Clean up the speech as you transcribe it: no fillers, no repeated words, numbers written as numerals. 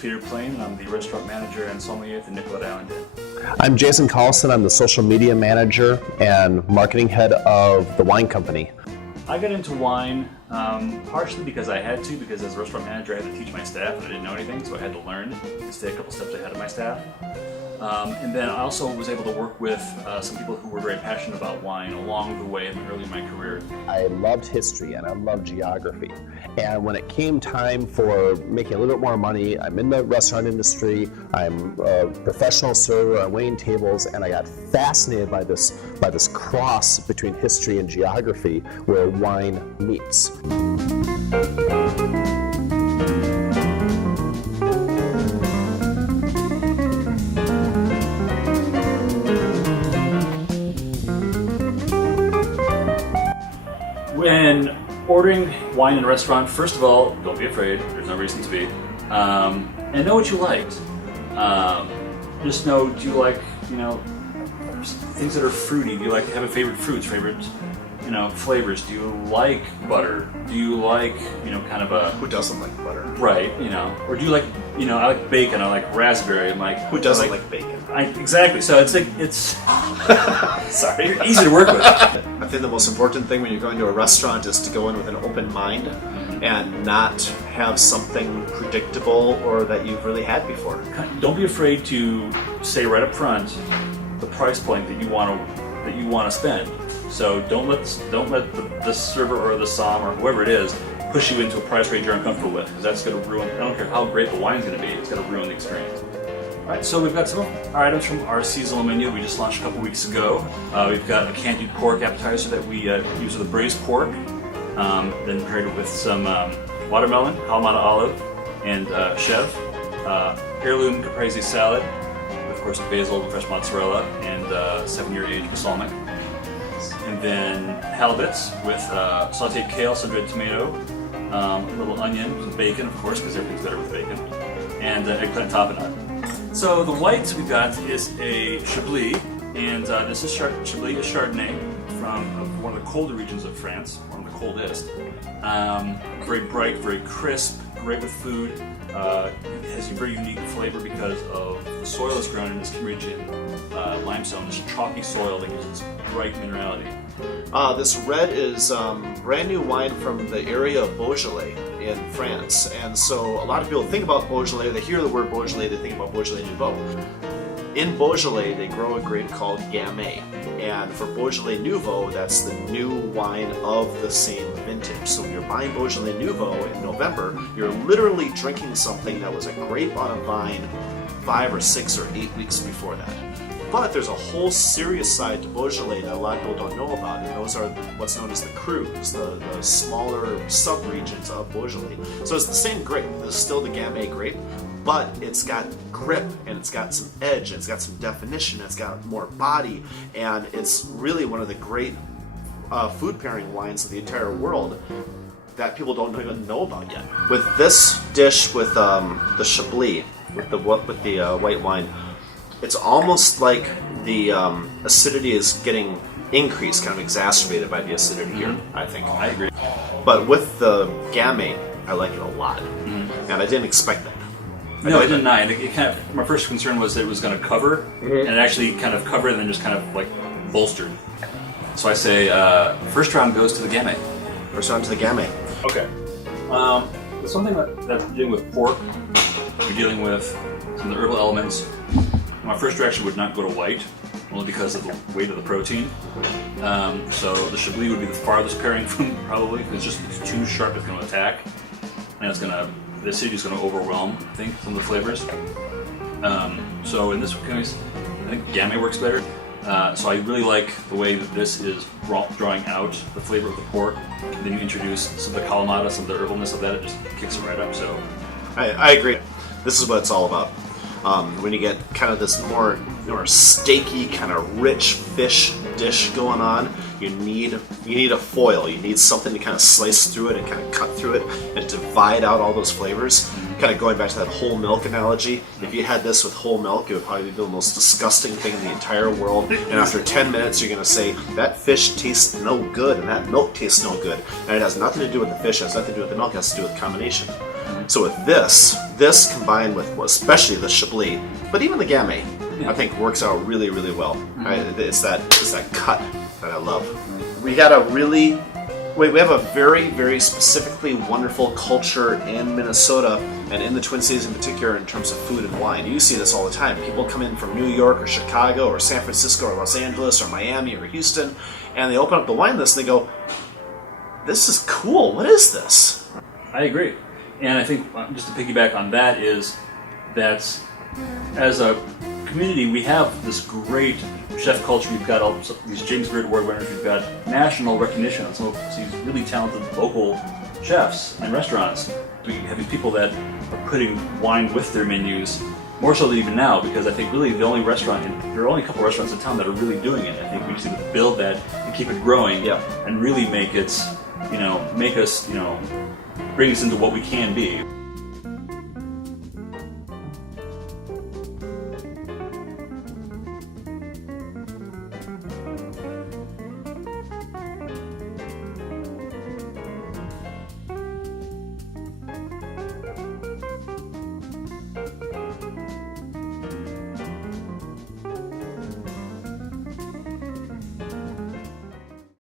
Peter Plaehn, and I'm the restaurant manager and sommelier at the Nicollet Island Inn. I'm Jason Kallsen. I'm the social media manager and marketing head of the wine company. I got into wine partially because I had to, because as a restaurant manager I had to teach my staff and I didn't know anything, so I had to learn and stay a couple steps ahead of my staff. And then I also was able to work with some people who were very passionate about wine along the way early in my career. I loved history and I loved geography. And when it came time for making a little bit more money, I'm in the restaurant industry, I'm a professional server, I'm waiting tables, and I got fascinated by this cross between history and geography where wine meets. When ordering wine in a restaurant, first of all, don't be afraid. There's no reason to be. And know what you liked. Just know, do you like, things that are fruity? Do you like to have a favorite fruits, favorite, flavors? Do you like butter? Do you like, kind of a... Who doesn't like butter? Right, or do you like, I like bacon, I like raspberry, I'm like... Who doesn't like bacon? Exactly, so it's like, it's... Sorry, you're easy to work with. I think the most important thing when you're going to a restaurant is to go in with an open mind and not have something predictable or that you've really had before. Don't be afraid to say right up front the price point that you want to spend. So don't let the server or the som or whoever it is push you into a price range you're uncomfortable with, because that's going to ruin. I don't care how great the wine's going to be; it's going to ruin the experience. All right, so we've got some of our items from our seasonal menu we just launched a couple weeks ago. We've got a candied pork appetizer that we use with a braised pork, then paired with some watermelon, Kalamata olive, and chev, heirloom caprese salad, with, of course, basil and fresh mozzarella, and 7-year aged balsamic. And then halibuts with sauteed kale, sun-dried tomato, a little onion, some bacon, of course, because everything's better with bacon, and eggplant tapenade. So the white we got is a Chablis, and this is Chablis is Chardonnay from one of the colder regions of France, one of the coldest. Very bright, very crisp, great with food. It has a very unique flavor because of the soil it's grown in. This can reach in limestone, this chalky soil that gives its bright minerality. This red is brand new wine from the area of Beaujolais in France. And so a lot of people think about Beaujolais, they hear the word Beaujolais, they think about Beaujolais Nouveau. In Beaujolais, they grow a grape called Gamay. And for Beaujolais Nouveau, that's the new wine of the same vintage. So when you're buying Beaujolais Nouveau in November, you're literally drinking something that was a grape on a vine 5 or 6 or 8 weeks before that. But there's a whole serious side to Beaujolais that a lot of people don't know about, and those are what's known as the crus, the smaller sub-regions of Beaujolais. So it's the same grape. This is still the Gamay grape, but it's got grip, and it's got some edge, and it's got some definition, and it's got more body, and it's really one of the great food pairing wines of the entire world that people don't even know about yet. With this dish, with the Chablis, with the white wine, it's almost like the acidity is getting increased, kind of exacerbated by the acidity here, I think. I agree. But with the Gamay, I like it a lot. And I didn't expect that. No, I didn't. It kind of, my first concern was that it was going to cover, and it actually kind of covered and then just kind of like bolstered. So I say first round goes to the Gamay. First round to the Gamay. Okay. Something that's dealing with pork, you're dealing with some of the herbal elements. My first direction would not go to white, only because of the weight of the protein. So the Chablis would be the farthest pairing from probably, because it's too sharp, it's going to attack, and the acidity is going to overwhelm, I think, some of the flavors. So in this case, I think Gamay works better. So I really like the way that this is drawing out the flavor of the pork. And then you introduce some of the Kalamata, some of the herbalness of that, it just kicks it right up. So I agree. This is what it's all about. When you get kind of this more steaky, kind of rich fish dish going on, you need a foil. You need something to kind of slice through it and kind of cut through it and divide out all those flavors. kind of going back to that whole milk analogy, if you had this with whole milk, it would probably be the most disgusting thing in the entire world. And after 10 minutes, you're going to say, that fish tastes no good, and that milk tastes no good. And it has nothing to do with the fish, it has nothing to do with the milk, it has to do with the combination. So with this combined with, well, especially the Chablis, but even the Gamay, I think works out really, really well. It's that cut that I love. We have a very, very specifically wonderful culture in Minnesota and in the Twin Cities in particular in terms of food and wine. You see this all the time. People come in from New York or Chicago or San Francisco or Los Angeles or Miami or Houston, and they open up the wine list and they go, this is cool, what is this? I agree. And I think, just to piggyback on that, is that as a community, we have this great chef culture. We've got all these James Beard Award winners. We've got national recognition on some of these really talented local chefs and restaurants. We have these people that are putting wine with their menus, more so than even now, because I think really there are only a couple restaurants in town that are really doing it. I think we just need to build that and keep it growing, and really make it, make us, bring us into what we can be.